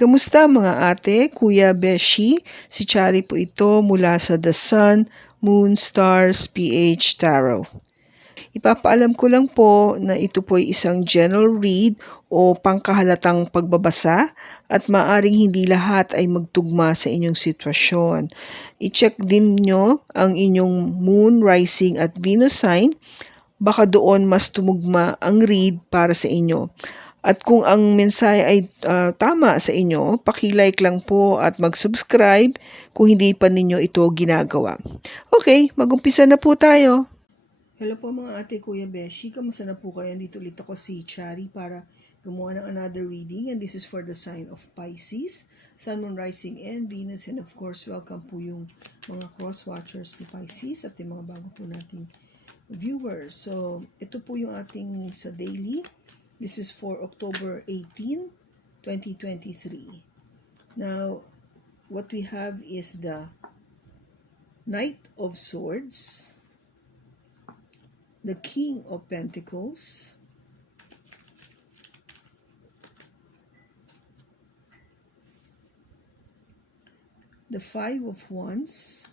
Kamusta mga ate, kuya, beshi? Si Chari po ito mula sa The Sun, Moon, Stars, PH Tarot. Ipapaalam ko lang po na ito po ay isang general read o pangkahalatang pagbabasa at maaring hindi lahat ay magtugma sa inyong sitwasyon. I-check din nyo ang inyong Moon, Rising at Venus sign. Baka doon mas tumugma ang read para sa inyo. At kung ang mensahe ay tama sa inyo, paki-like lang po at mag-subscribe kung hindi pa ninyo ito ginagawa. Okay, mag-umpisa na po tayo. Hello po mga ate, kuya, beshi. Kamusta na po kayo? Dito ulit ako si Chari para gumawa ng another reading. And this is for the sign of Pisces, Sun, Moon, Rising, and Venus. And of course, welcome po yung mga cross-watchers ni Pisces at yung mga bago po nating viewers. So, ito po yung ating sa daily. This is for October 18, 2023. Now, what we have is the Knight of Swords, the King of Pentacles, the Five of Wands,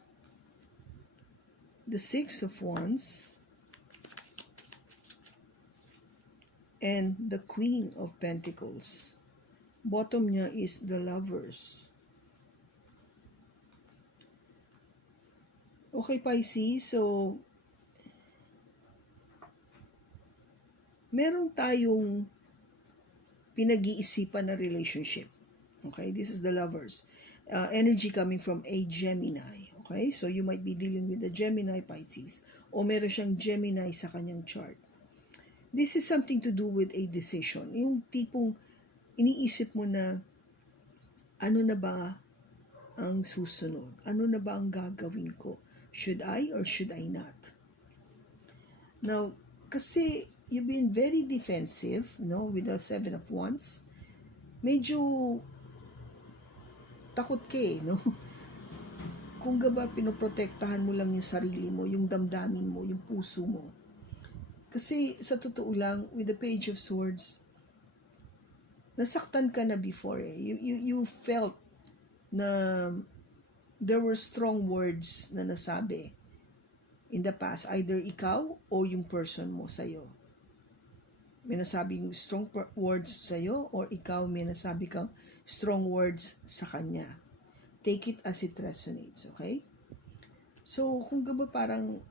the Six of Wands, and the Queen of Pentacles. Bottom niya is the Lovers. Okay, Pisces, so meron tayong pinag-iisipan na relationship. Okay, this is the Lovers. Energy coming from a Gemini. Okay, so you might be dealing with a Gemini, Pisces, o meron siyang Gemini sa kanyang chart. This is something to do with a decision. Yung tipong iniisip mo na ano na ba ang susunod? Ano na ba ang gagawin ko? Should I or should I not? Now, kasi you've been very defensive, no, with the Seven of Wands. Medyo takot ka no? Kung ba pinoprotektahan mo lang yung sarili mo, yung damdamin mo, yung puso mo. Kasi sa totoo lang, with the Page of Swords, nasaktan ka na before eh. You felt na there were strong words na nasabi in the past. Either ikaw o yung person mo sa'yo. May nasabing strong words sa'yo or ikaw may nasabi kang strong words sa kanya. Take it as it resonates, okay? So, kung ba parang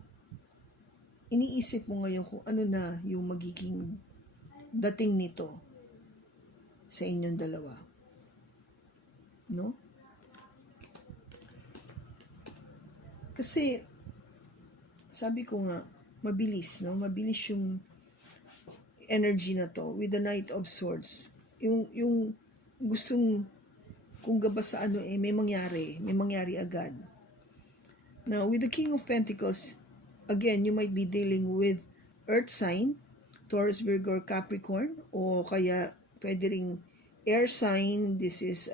iniisip mo ngayon kung ano na yung magiging dating nito sa inyong dalawa. No? Kasi, sabi ko nga, mabilis, no? Mabilis yung energy na to with the Knight of Swords. Yung gustong, kung gaba sa ano may mangyari agad. Now, with the King of Pentacles, again, you might be dealing with earth sign, Taurus, Virgo, or Capricorn, o kaya pwede ring air sign. This is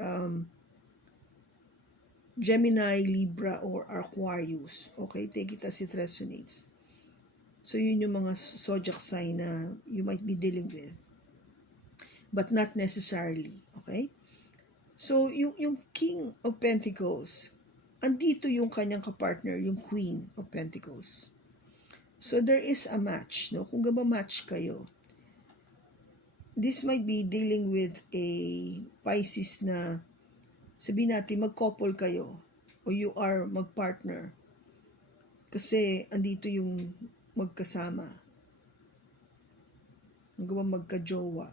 Gemini, Libra, or Aquarius. Okay, take it as it resonates. So, yun yung mga zodiac sign na you might be dealing with. But not necessarily. Okay? So, yung King of Pentacles, andito yung kanyang kapartner, yung Queen of Pentacles. So, there is a match, no? Kung ba match kayo, this might be dealing with a Pisces na, sabihin natin, mag-couple kayo, o you are mag-partner. Kasi, andito yung magkasama. Kung ba magka-jowa.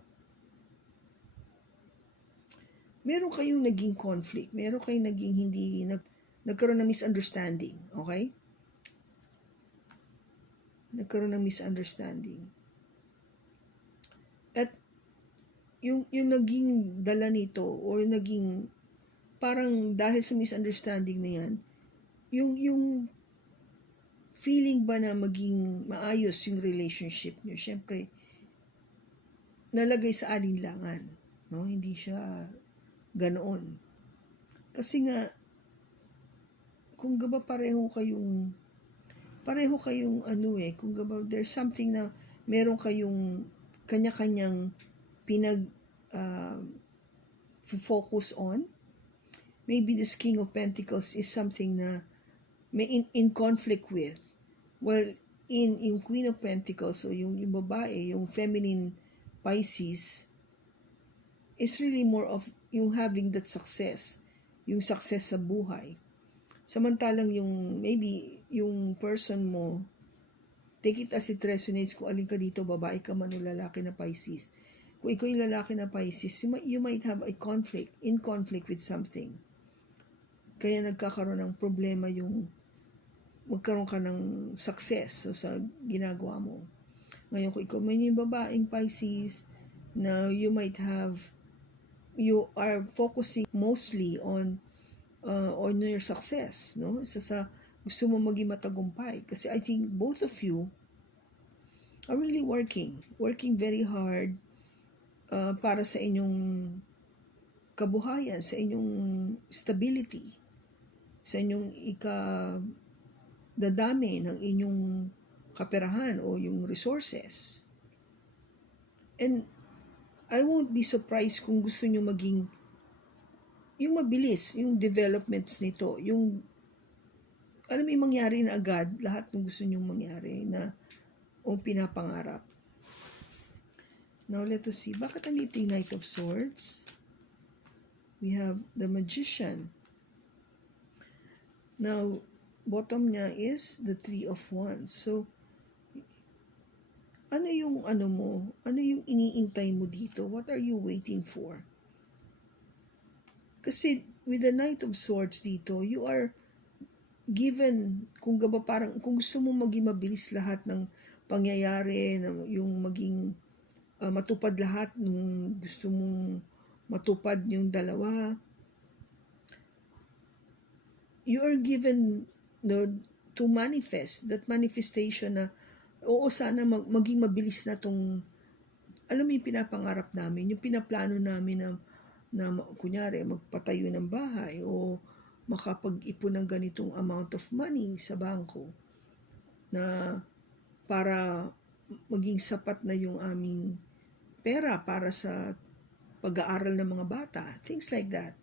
Meron kayong naging conflict, meron kayong naging nagkaroon ng misunderstanding, okay? Nagkaroon ng misunderstanding. At yung naging dala nito o yung naging parang dahil sa misunderstanding na yan, yung feeling ba na maging maayos yung relationship niyo, syempre nalagay sa alinlangan, no? Hindi siya ganoon. Kasi nga kung ba pareho kayong kung ba there's something na meron kayong kanya-kanyang focus on. Maybe this King of Pentacles is something na may in conflict with. Well, yung Queen of Pentacles, so yung babae, yung feminine Pisces, is really more of yung having that success, yung success sa buhay. Samantalang yung maybe yung person mo, take it as it resonates kung alin ka dito, babae ka man o lalaki na Pisces. Kung ikaw yung lalaki na Pisces, you might have a in conflict with something. Kaya nagkakaroon ng problema yung magkaroon ka ng success sa ginagawa mo. Ngayon, kung ikaw man yung babaeng Pisces, na you are focusing mostly on your success, no? Sa gusto mo maging matagumpay. Kasi I think both of you are really working very hard para sa inyong kabuhayan, sa inyong stability, sa inyong dadami ng inyong kaperahan o yung resources. And I won't be surprised kung gusto nyo maging yung mabilis, yung developments nito, yung alam mo yung mangyari na agad, lahat ng gusto nyong mangyari na o pinapangarap. Now, let us see. Bakit andito yung Knight of Swords? We have the Magician. Now, bottom niya is the Three of Wands. So, ano yung mo? Ano yung iniintay mo dito? What are you waiting for? Kasi with the Knight of Swords dito, you are given, kung gusto mo maging mabilis lahat ng pangyayari, yung maging matupad lahat ng gusto mong matupad yung dalawa, you are given to manifest, that manifestation na oo, sana maging mabilis na tong, alam mo yung pinapangarap namin, yung pinaplano namin na kunyari magpatayo ng bahay o makapag-ipon ng ganitong amount of money sa bangko na para maging sapat na yung aming pera para sa pag-aaral ng mga bata, things like that.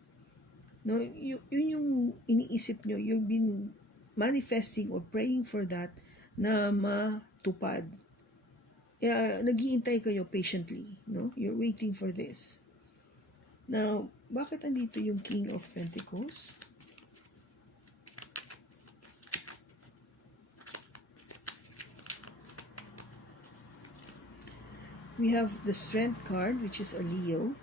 No, yun yung iniisip nyo, you've been manifesting or praying for that na matupad. Kaya naghihintay kayo patiently, no? You're waiting for this. Now, bakit andito yung King of Pentacles? We have the Strength card, which is a Leo.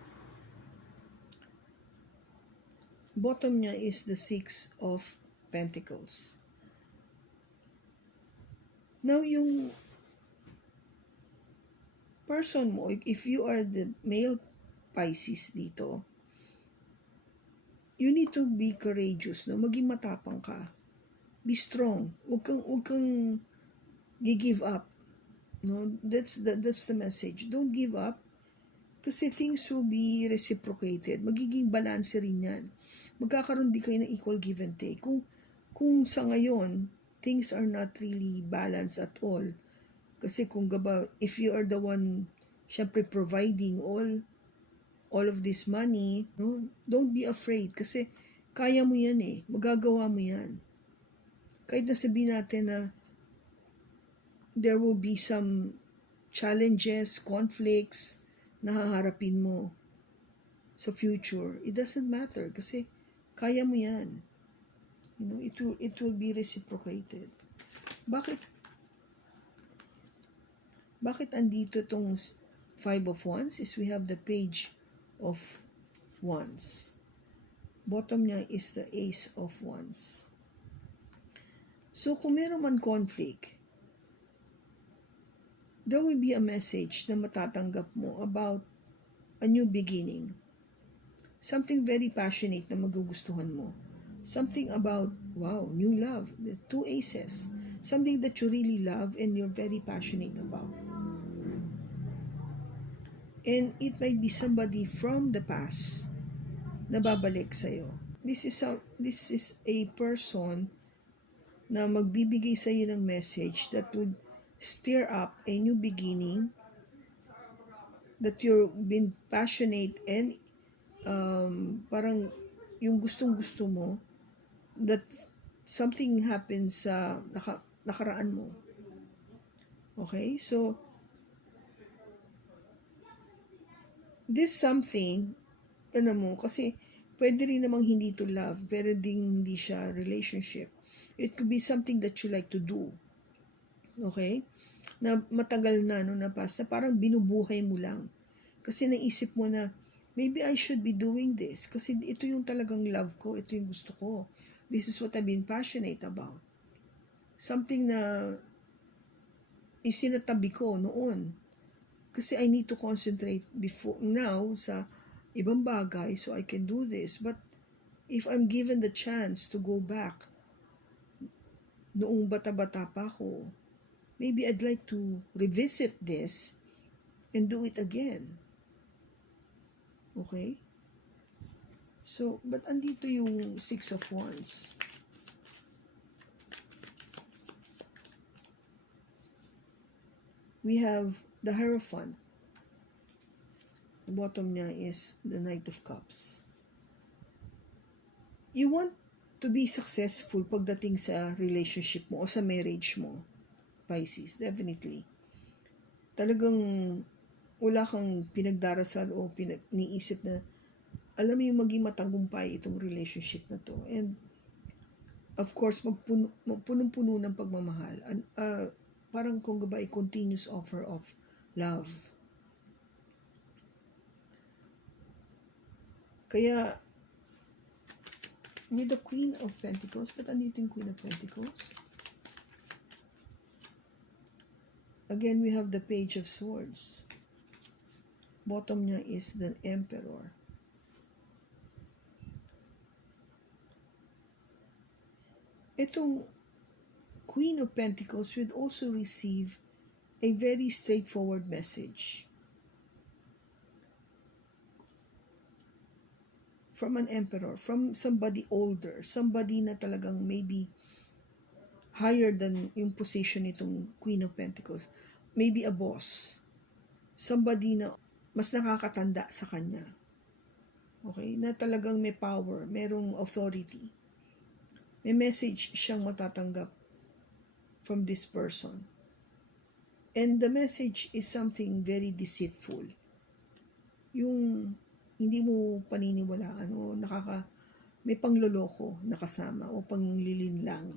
Bottom niya is the Six of Pentacles. Now, yung person mo, if you are the male Pisces dito, you need to be courageous, no? Maging matapang ka. Be strong. Huwag kang give up. No, that's the message. Don't give up kasi things will be reciprocated. Magiging balance rin yan. Magkakaroon din kayo ng equal give and take. Kung sa ngayon, things are not really balanced at all. Kasi if you are the one, syempre providing all of this money, no, don't be afraid kasi kaya mo yan eh. Magagawa mo yan. Kahit na sabihin natin na there will be some challenges, conflicts na haharapin mo sa future. It doesn't matter kasi kaya mo yan. You know, it will be reciprocated. Bakit andito tong Five of Wands is we have the Page of Wands. Bottom niya is the Ace of Wands. So kung meron man conflict, there will be a message na matatanggap mo about a new beginning. Something very passionate na magugustuhan mo. Something about, wow, new love. The two aces. Something that you really love and you're very passionate about. And it might be somebody from the past na babalik sa'yo. This is a person na magbibigay sa'yo ng message that would stir up a new beginning, that you've been passionate and parang yung gustong-gusto mo, that something happens sa nakaraan mo. Okay? So, this something, kasi pwede rin namang hindi to love, pwede ding hindi siya relationship. It could be something that you like to do. Okay? Na matagal na, na past, na parang binubuhay mo lang. Kasi naisip mo na, maybe I should be doing this. Kasi ito yung talagang love ko, ito yung gusto ko. This is what I've been passionate about. Something na isinatabi ko noon. Kasi I need to concentrate now sa ibang bagay so I can do this. But if I'm given the chance to go back noong bata-bata pa ako, maybe I'd like to revisit this and do it again. Okay? So, but andito yung Six of Wands. We have the Hierophant. The bottom niya is the Knight of Cups. You want to be successful pagdating sa relationship mo o sa marriage mo, Pisces, definitely. Talagang wala kang pinagdarasal o niisip na alam mo yung maging matagumpay itong relationship na to. And of course, magpunong-puno ng pagmamahal. Parang kung ba ay continuous offer of love. Kaya, with the Queen of Pentacles, ba't andito yung Queen of Pentacles? Again, we have the Page of Swords. Bottom niya is the Emperor. Itong Queen of Pentacles would also receive a very straightforward message from an emperor, from somebody older, somebody na talagang maybe higher than yung position nitong Queen of Pentacles. Maybe a boss. Somebody na mas nakakatanda sa kanya. Okay? Na talagang may power, merong authority. May message siyang matatanggap from this person. And the message is something very deceitful. Yung hindi mo paniniwalaan o may pangloloko na kasama o panglilinlang.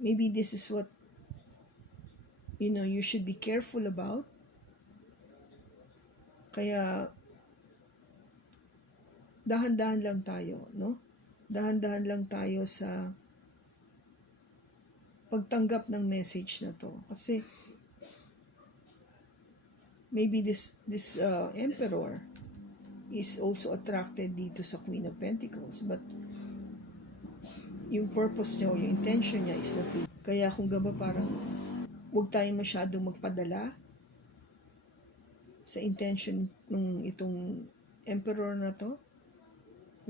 Maybe this is what you should be careful about. Kaya dahan-dahan lang tayo, no? Dahan-dahan lang tayo sa pagtanggap ng message na to. Kasi maybe this emperor is also attracted dito sa Queen of Pentacles, but yung purpose niya o yung intention niya is not. Kaya kung gaba parang huwag tayo masyadong magpadala sa intention ng itong emperor na to,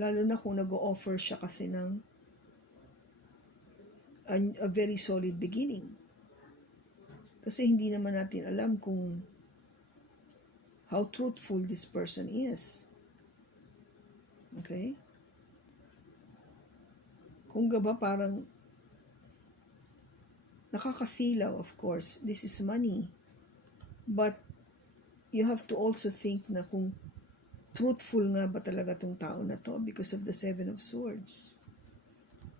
lalo na kung nag-o-offer siya kasi ng a very solid beginning. Kasi hindi naman natin alam kung how truthful this person is. Okay? Kung gaba parang nakakasilaw, of course, this is money. But you have to also think na kung truthful nga ba talaga tong tao na to because of the Seven of Swords.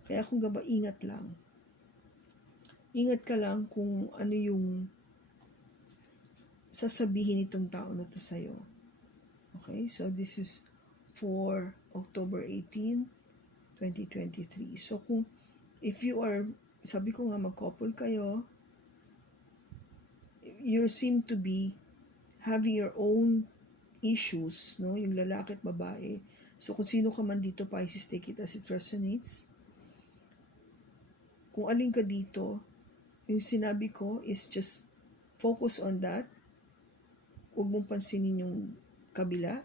Kaya kung gaba, ingat lang. Ingat ka lang kung ano yung sasabihin itong tao na to sa'yo. Okay? So, this is for October 18, 2023. So, if you are, sabi ko nga, mag-couple kayo, you seem to be having your own issues, no? Yung lalaki at babae. So, kung sino ka man dito, Pisces, take it as it resonates. Kung alin ka dito, yung sinabi ko is just focus on that. Huwag mong pansinin yung kabila.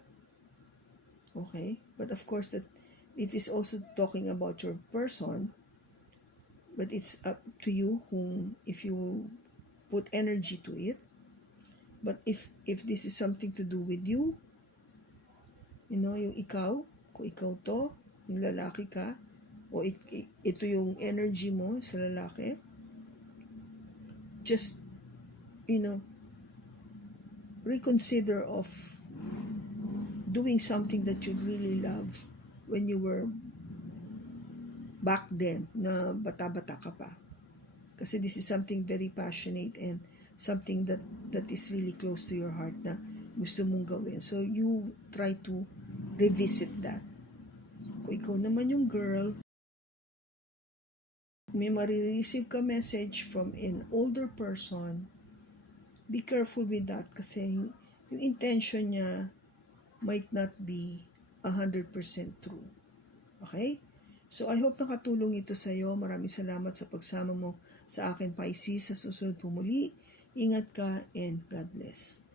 Okay? But of course, that it is also talking about your person. But it's up to you if you put energy to it. But if this is something to do with you, yung ikaw, kung ikaw to, yung lalaki ka, o ito yung energy mo sa lalaki, just, reconsider of doing something that you really love when you were back then, na bata-bata ka pa. Kasi this is something very passionate and something that is really close to your heart na gusto mong gawin. So you try to revisit that. Kung ikaw naman yung girl, may marireceive ka message from an older person, be careful with that kasi yung intention niya might not be 100% true. Okay? So I hope nakatulong ito sa iyo. Maraming salamat sa pagsama mo sa akin, Pisces. Sa susunod po muli, ingat ka and God bless.